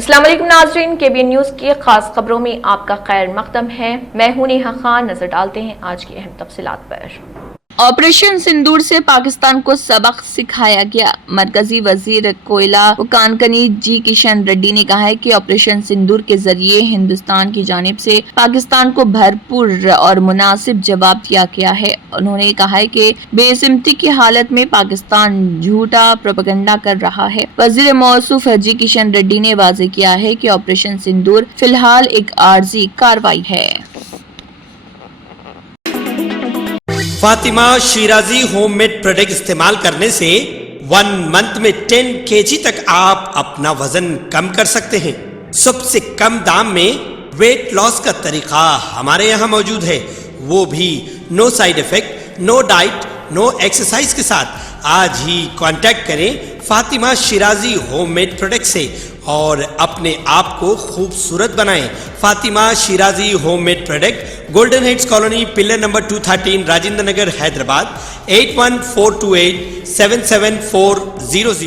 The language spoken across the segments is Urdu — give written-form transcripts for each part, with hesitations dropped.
السلام علیکم ناظرین، KBN نیوز کی خاص خبروں میں آپ کا خیر مقدم ہے۔ میں ہوں نیہا خان۔ نظر ڈالتے ہیں آج کی اہم تفصیلات پر۔ آپریشن سندور سے پاکستان کو سبق سکھایا گیا۔ مرکزی وزیر کوئلہ و کانکنی جی کشن ریڈی نے کہا ہے کہ آپریشن سندور کے ذریعے ہندوستان کی جانب سے پاکستان کو بھرپور اور مناسب جواب دیا گیا ہے۔ انہوں نے کہا ہے کہ بے سمتی کی حالت میں پاکستان جھوٹا پروپیگنڈا کر رہا ہے۔ وزیر موصوف جی کشن ریڈی نے واضح کیا ہے کہ آپریشن سندور فی الحال ایک عارضی کارروائی ہے۔ Fatima Shirazi homemade product استعمال کرنے سے 1 منتھ میں 10 kg تک آپ اپنا وزن کم کر سکتے ہیں۔ سب سے کم دام میں ویٹ لاس کا طریقہ ہمارے یہاں موجود ہے، وہ بھی no side effect, no diet, no exercise کے ساتھ۔ آج ہی کانٹیکٹ کریں Fatima Shirazi homemade product سے اور اپنے آپ کو خوبصورت بنائیں۔ Fatima Shirazi homemade product, golden heights colony, pillar number 213، Rajendra Nagar, Hyderabad, 8142877400۔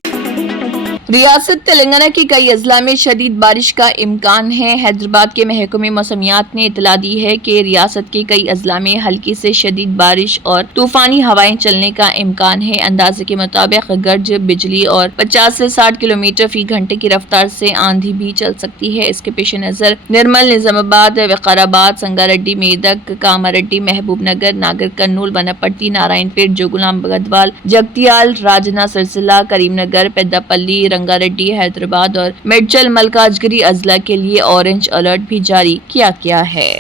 ریاست تلنگانہ کے کئی اضلاع میں شدید بارش کا امکان ہے۔ حیدرآباد کے محکمہ موسمیات نے اطلاع دی ہے کہ ریاست کے کئی اضلاع میں ہلکی سے شدید بارش اور طوفانی ہوائیں چلنے کا امکان ہے۔ اندازے کے مطابق گرج بجلی اور 50 سے 60 کلومیٹر فی گھنٹے کی رفتار سے آندھی بھی چل سکتی ہے۔ اس کے پیش نظر نرمل، نظام آباد، وقارآباد، سنگاریڈی، میدک، کاماریڈی، محبوب نگر، ناگر کرنول، وناپٹی، نارائن پیٹ، جوگلام گدوال، جگتیال، راجنا سرسلہ، کریم نگر، پیدا پلی، رنگا ریڈی، حیدرآباد اور میڈچل ملکاجگیری اضلاع کے لیے اورنج الرٹ بھی جاری کیا گیا ہے۔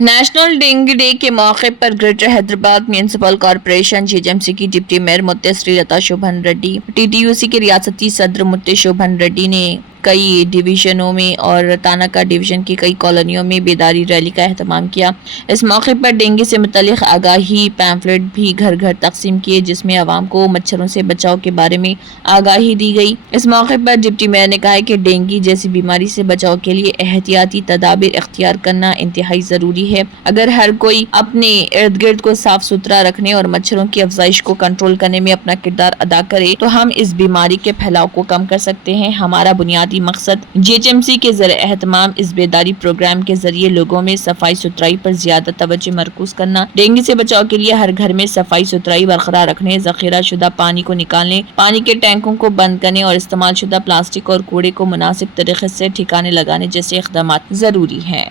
نیشنل ڈینگی ڈے کے موقع پر greater Hyderabad municipal corporation GHMC کی deputy mayor Mothe Srilatha Shobhan Reddy, TTUC کے ریاستی صدر متّے شوبھن ریڈی نے کئی ڈویژنوں میں اور تاناکا ڈویژن کی کئی کالونیوں میں بیداری ریلی کا اہتمام کیا۔ اس موقع پر ڈینگی سے متعلق آگاہی پیمفلٹ بھی گھر گھر تقسیم کیے، جس میں عوام کو مچھروں سے بچاؤ کے بارے میں آگاہی دی گئی۔ اس موقع پر ڈپٹی میئر نے کہا کہ ڈینگی جیسی بیماری سے بچاؤ کے لیے احتیاطی تدابیر اختیار کرنا انتہائی ضروری ہے۔ اگر ہر کوئی اپنے ارد گرد کو صاف ستھرا رکھنے اور مچھروں کی افزائش کو کنٹرول کرنے میں اپنا کردار ادا کرے تو ہم اس بیماری کے پھیلاؤ کو کم کر سکتے ہیں۔ ہمارا بنیادی مقصد GHMC کے زیر اہتمام اس بیداری پروگرام کے ذریعے لوگوں میں صفائی ستھرائی پر زیادہ توجہ مرکوز کرنا، ڈینگی سے بچاؤ کے لیے ہر گھر میں صفائی ستھرائی برقرار رکھنے، ذخیرہ شدہ پانی کو نکالنے، پانی کے ٹینکوں کو بند کرنے اور استعمال شدہ پلاسٹک اور کوڑے کو مناسب طریقے سے ٹھکانے لگانے جیسے اقدامات ضروری ہیں۔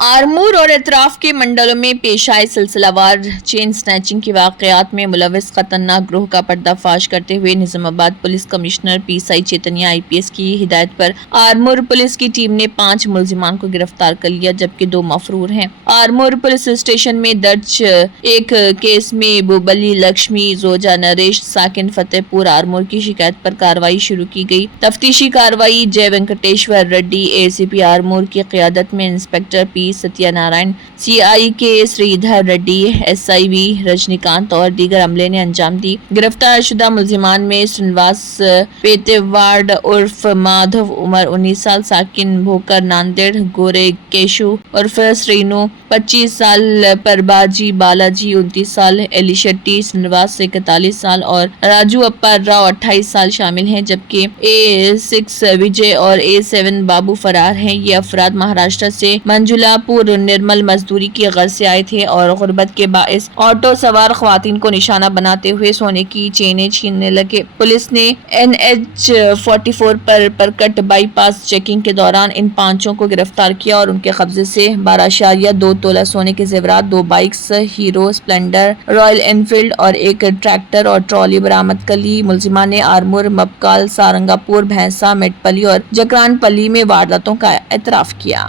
آرمور اور اطراف کے منڈلوں میں پیش آئے سلسلہ وار چین سنیچنگ کے واقعات میں ملوث خطرناک گروہ کا پردہ فاش کرتے ہوئے نظام آباد police commissioner PSI Chaitanya IPS کی ہدایت پر آرمور پولیس کی ٹیم نے 5 ملزمان کو گرفتار کر لیا، جبکہ 2 مفرور ہیں۔ آرمور پولیس اسٹیشن میں درج ایک کیس میں بوبلی لکشمی زوجا نریش ساکن فتح پور آرمور کی شکایت پر کارروائی شروع کی گئی۔ تفتیشی کارروائی جے وینکٹیشور ریڈی ACP آرمور کی قیادت میں inspector P Satya Narayan, CI کے سری دھر ریڈی، SIV رجنی کانت اور دیگر عملے نے انجام دی۔ گرفتار شدہ ملزمان میں سرینواس پیتےواڑ عرف مادھو عمر 19 سال ساکن بھوکر ناندیڑ، گورے کیشو عرف سرینو 25 سال، پرباجی بالاجی 29 سال، ایلی شیٹی سرینواس 41 سال اور راجو اپار راؤ 28 سال شامل ہیں، جبکہ A6 وجے اور A7 بابو فرار ہیں۔ یہ افراد مہاراشٹر سے منجولا پور نرمل مزدوری کی غرض سے آئے تھے اور غربت کے باعث آٹو سوار خواتین کو نشانہ بناتے ہوئے سونے کی چینیں چھیننے لگے۔ پولیس نے NH 44 پر پرکٹ بائی پاس چیکنگ کے دوران ان 5 کو گرفتار کیا اور ان کے قبضے سے 12.2 تولہ سونے کے زیورات، 2 bikes hero Splendor, Royal Enfield اور ایک ٹریکٹر اور ٹرالی برآمد کر لی۔ ملزمان نے آرمور، مبکال، سارنگا پور، بھینسا، میڈپلی اور جکران پلی میں وارداتوں کا اعتراف کیا۔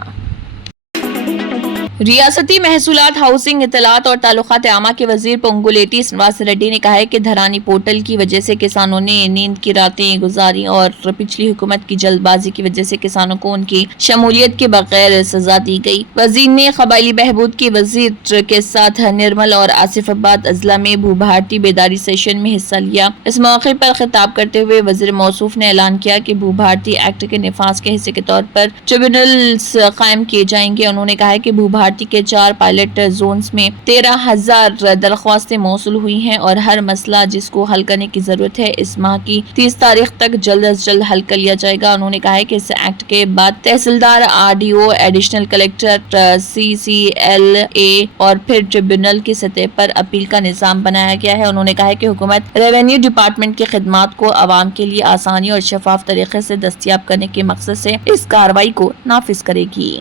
ریاستی محصولات، ہاؤسنگ، اطلاعات اور تعلقات عامہ کے وزیر پونگولیٹی سرینواس ریڈی نے کہا ہے کہ دھرانی پورٹل کی وجہ سے کسانوں نے نیند کی راتیں گزاری اور پچھلی حکومت کی جلد بازی کی وجہ سے کسانوں کو ان کی شمولیت کے بغیر سزا دی گئی۔ وزیر نے قبائلی بہبود کے وزیر کے ساتھ نرمل اور آصف آباد اضلاع میں بھو بھارتی بیداری سیشن میں حصہ لیا۔ اس موقع پر خطاب کرتے ہوئے وزیر موصوف نے اعلان کیا کہ بھو بھارتی ایکٹ کے نفاذ کے حصے کے طور پر ٹریبیونلز قائم کیے جائیں گے۔ انہوں نے کہا کہ بھو بھارتی بھارتی کے 4 پائلٹ زونز میں 13,000 درخواستیں موصول ہوئی ہیں اور ہر مسئلہ جس کو حل کرنے کی ضرورت ہے اس ماہ کی 30 تاریخ تک جلد از جلد حل کر لیا جائے گا۔ انہوں نے کہا ہے کہ اس ایکٹ کے بعد تحصیلدار، RDO، ایڈیشنل کلیکٹر، CCLA اور پھر ٹریبیونل کی سطح پر اپیل کا نظام بنایا گیا ہے۔ انہوں نے کہا ہے کہ حکومت ریونیو ڈپارٹمنٹ کی خدمات کو عوام کے لیے آسانی اور شفاف طریقے سے دستیاب کرنے کے مقصد سے اس کارروائی کو نافذ کرے گی۔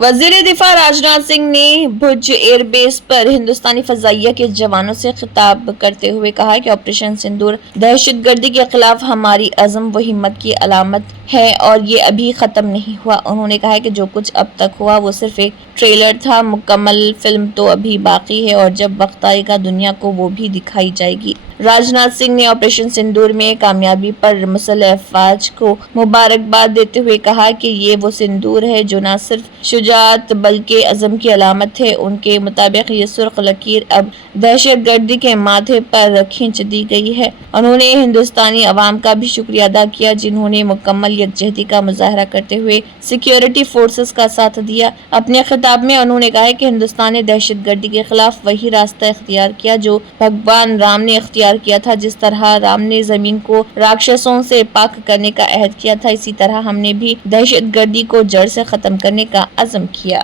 وزیر دفاع راجناتھ سنگھ نے بھوج ایئر بیس پر ہندوستانی فضائیہ کے جوانوں سے خطاب کرتے ہوئے کہا کہ آپریشن سندور دہشت گردی کے خلاف ہماری عزم و ہمت کی علامت ہے اور یہ ابھی ختم نہیں ہوا۔ انہوں نے کہا کہ جو کچھ اب تک ہوا وہ صرف ایک ٹریلر تھا، مکمل فلم تو ابھی باقی ہے اور جب وقت آئے گا دنیا کو وہ بھی دکھائی جائے گی۔ راجناتھ سنگھ نے آپریشن سندور میں کامیابی پر مسلح افواج کو مبارکباد دیتے ہوئے کہا کہ یہ وہ سندور ہے جو نہ صرف شجاعت بلکہ عزم کی علامت ہے۔ ان کے مطابق یہ سرخ لکیر اب دہشت گردی کے ماتھے پر کھینچ دی گئی ہے۔ انہوں نے ہندوستانی عوام کا بھی شکریہ ادا کیا جنہوں نے مکمل یکجہتی کا مظاہرہ کرتے ہوئے سیکیورٹی فورسز کا ساتھ دیا۔ اپنے خطاب میں انہوں نے کہا کہ ہندوستان نے دہشت گردی کے خلاف وہی راستہ اختیار کیا جو بھگوان رام نے اختیار کیا تھا۔ جس طرح رام نے زمین کو راکشسوں سے پاک کرنے کا عہد کیا تھا، اسی طرح ہم نے بھی دہشت گردی کو جڑ سے ختم کرنے کا عزم کیا۔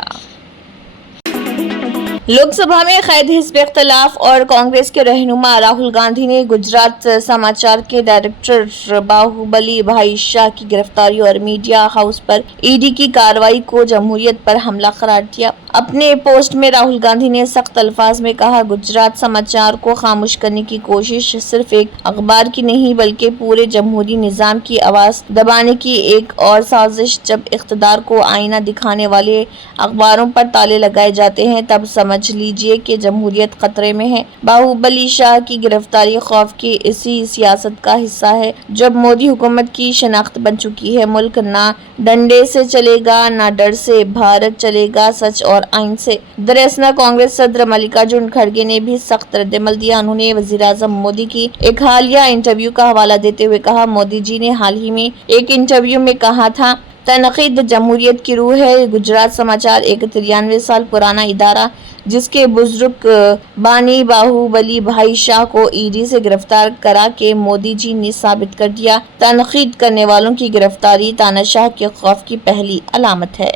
لوک سبھا میں قائد حزب اختلاف اور کانگریس کے رہنما راہل گاندھی نے گجرات سماچار کے ڈائریکٹر باہوبلی بھائی شاہ کی گرفتاری اور میڈیا ہاؤس پر ED کی کارروائی کو جمہوریت پر حملہ قرار دیا۔ اپنے پوسٹ میں راہل گاندھی نے سخت الفاظ میں کہا، گجرات سماچار کو خاموش کرنے کی کوشش صرف ایک اخبار کی نہیں بلکہ پورے جمہوری نظام کی آواز دبانے کی ایک اور سازش۔ جب اقتدار کو آئینہ دکھانے والے اخباروں پر تالے لگائے جاتے ہیں تب سمجھ لیجئے کہ جمہوریت خطرے میں ہے۔ باہوبلی شاہ کی گرفتاری خوف کی اسی سیاست کا حصہ ہے جب مودی حکومت کی شناخت بن چکی ہے۔ ملک نہ ڈنڈے سے چلے گا نہ ڈر سے، بھارت چلے گا سچ اور آئین سے۔ دراصل کانگریس صدر ملکارجن کھڑگے نے بھی سخت رد عمل دیا۔ انہوں نے وزیراعظم مودی کی ایک حالیہ انٹرویو کا حوالہ دیتے ہوئے کہا، مودی جی نے حال ہی میں ایک انٹرویو میں کہا تھا، تنقید جمہوریت کی روح ہے۔ گجرات سماچار ایک 93 سال پرانا ادارہ جس کے بزرگ بانی باہوبلی بھائی شاہ کو ED سے گرفتار کرا کے مودی جی نے ثابت کر دیا۔ تنقید کرنے والوں کی گرفتاری تاناشاہ کے خوف کی پہلی علامت ہے۔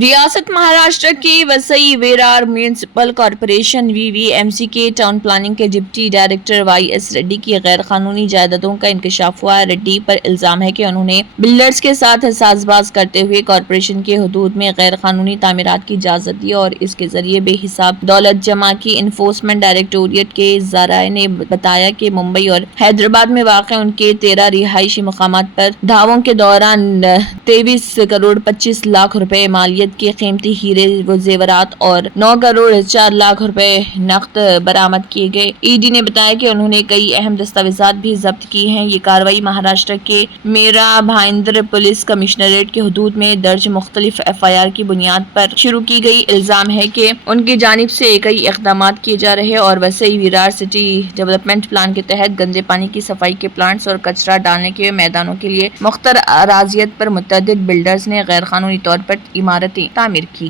ریاست مہاراشٹر کے Vasai Virar municipal corporation VVMC کے ٹاؤن پلاننگ کے ڈپٹی ڈائریکٹر YS ریڈی کی غیر قانونی جائیدادوں کا انکشاف ہوا۔ ریڈی پر الزام ہے کہ انہوں نے بلڈرز کے ساتھ ساز باز کرتے ہوئے کارپوریشن کے حدود میں غیر قانونی تعمیرات کی اجازت دی اور اس کے ذریعے بے حساب دولت جمع کی۔ انفورسمنٹ ڈائریکٹوریٹ کے ذرائع نے بتایا کہ ممبئی اور حیدرآباد میں واقع ان کے 13 رہائشی مقامات پر دھاووں کے دوران 23 کروڑ 25 لاکھ روپے مالیت کے قیمتی ہیرے و زیورات اور 9 کروڑ 4 لاکھ روپے نقد برآمد کیے گئے۔ ED نے بتایا کہ انہوں نے کئی اہم دستاویزات بھی ضبط کی ہیں۔ یہ کارروائی مہاراشٹر کے میرا بھائندر پولیس کمشنریٹ کے حدود میں درج مختلف FIR کی بنیاد پر شروع کی گئی۔ الزام ہے کہ ان کی جانب سے کئی اقدامات کیے جا رہے اور Vasai Virar city development plan کے تحت گندے پانی کی صفائی کے پلانٹس اور کچرا ڈالنے کے میدانوں کے لیے مختار اراضیت پر متعدد بلڈرز نے غیر قانونی طور پر عمارتیں تعمیر کی۔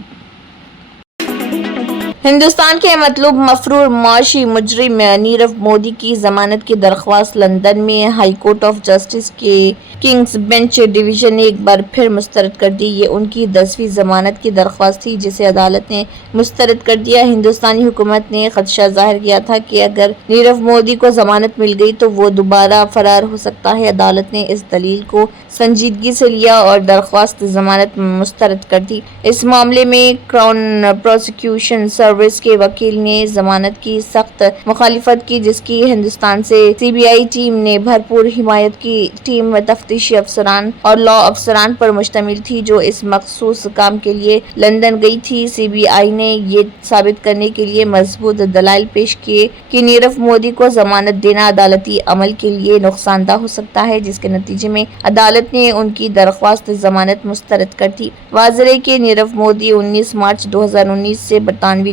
ہندوستان کے مطلوب مفرور معاشی مجرم نیرو مودی کی ضمانت کی درخواست لندن میں ہائی کورٹ آف جسٹس کے کنگز بینچ ڈویژن نے ایک بار پھر مسترد کر دی۔ یہ ان کی 10ویں ضمانت کی درخواست تھی جسے عدالت نے مسترد کر دیا۔ ہندوستانی حکومت نے خدشہ ظاہر کیا تھا کہ اگر نیرو مودی کو ضمانت مل گئی تو وہ دوبارہ فرار ہو سکتا ہے۔ عدالت نے اس دلیل کو سنجیدگی سے لیا اور درخواست ضمانت مسترد کر دی۔ اس معاملے میں کراؤن پروسیکیوشن سروس کے وکیل نے ضمانت کی سخت مخالفت کی جس کی ہندوستان سے CBI ٹیم نے بھرپور حمایت کی۔ ٹیم تفتیشی افسران اور لاء افسران پر مشتمل تھی جو اس مخصوص کام کے لیے لندن گئی تھی۔ CBI نے یہ ثابت کرنے کے لیے مضبوط دلائل پیش کیے کہ نیرو مودی کو ضمانت دینا عدالتی عمل کے لیے نقصان دہ ہو سکتا ہے جس کے نتیجے میں عدالت نے ان کی درخواست ضمانت مسترد کر دی۔ واضح ہے کہ نیرو مودی 19 مارچ 2019 سے برطانوی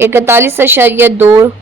41.2,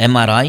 MRI,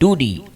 2D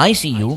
ICU